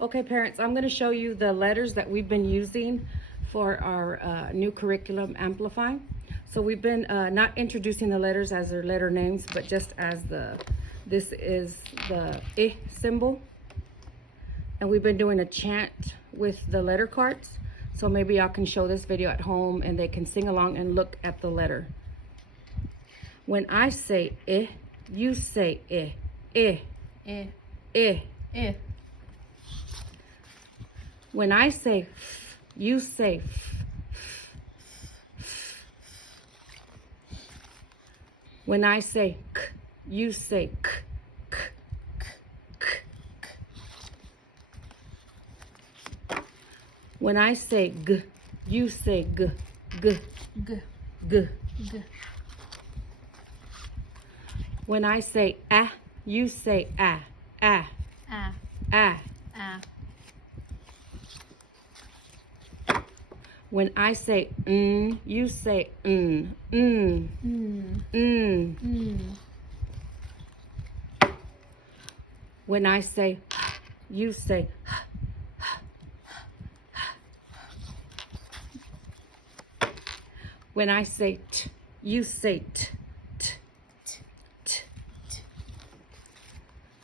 Okay, parents, I'm going to show you the letters that we've been using for our new curriculum, Amplify. So we've been not introducing the letters as their letter names, but just as this is the I symbol. And we've been doing a chant with the letter cards. So maybe y'all can show this video at home and they can sing along and look at the letter. When I say I, you say I. I. I. I. I. When I say f, you say f. When I say k, you say k. K. K. K. When I say g, you say g. G. G. G. G. When I say ah, you say ah. Ah. Ah. Ah. Ah. When I say you say Mm. mm. When I say you say when I say t, you say t. T. T. T.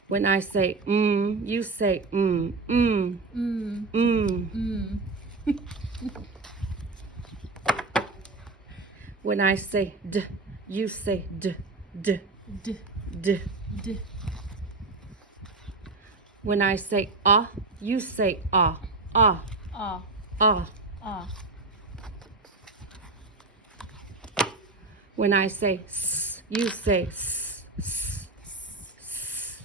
When I say you say When I say d, you say d. D. D. D. D. When I say ah, you say ah. Ah. Ah. Ah. Ah. When I say s, you say s. S. S.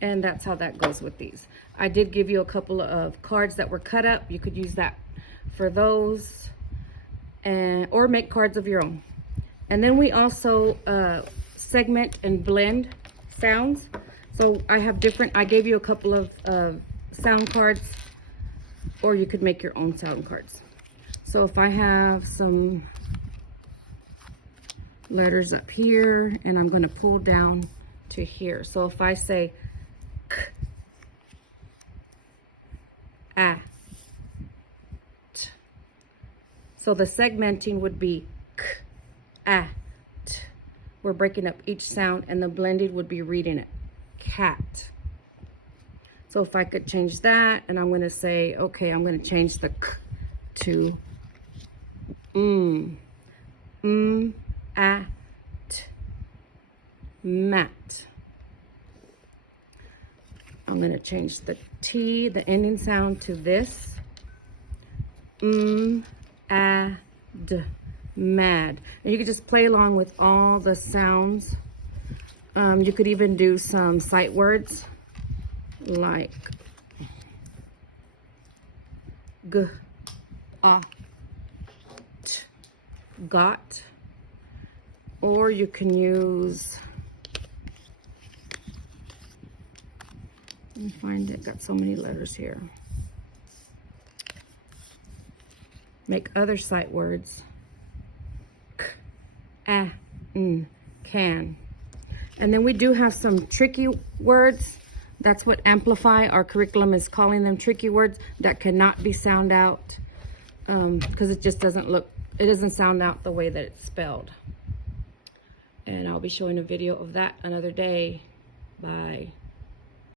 And that's how that goes with these. I did give you a couple of cards that were cut up. You could use that for those, and or make cards of your own. And then we also segment and blend sounds. So I have different, I gave you a couple of sound cards, or you could make your own sound cards. So if I have some letters up here, and I'm going to pull down to here. So if I say k, ah, t. So the segmenting would be k, ah, t. We're breaking up each sound, and the blended would be reading it. Cat. So if I could change that, and I'm going to say, okay, I'm going to change the k to at, mat. I'm going to change the T, the ending sound, to this. Ad, mad. And you could just play along with all the sounds. You could even do some sight words like g, ah, t, got. Or you can use, let me find it, got so many letters here. Make other sight words. K, ah, can. And then we do have some tricky words. That's what Amplify, our curriculum, is calling them, tricky words that cannot be sound out because it just doesn't look, it doesn't sound out the way that it's spelled. And I'll be showing a video of that another day. Bye.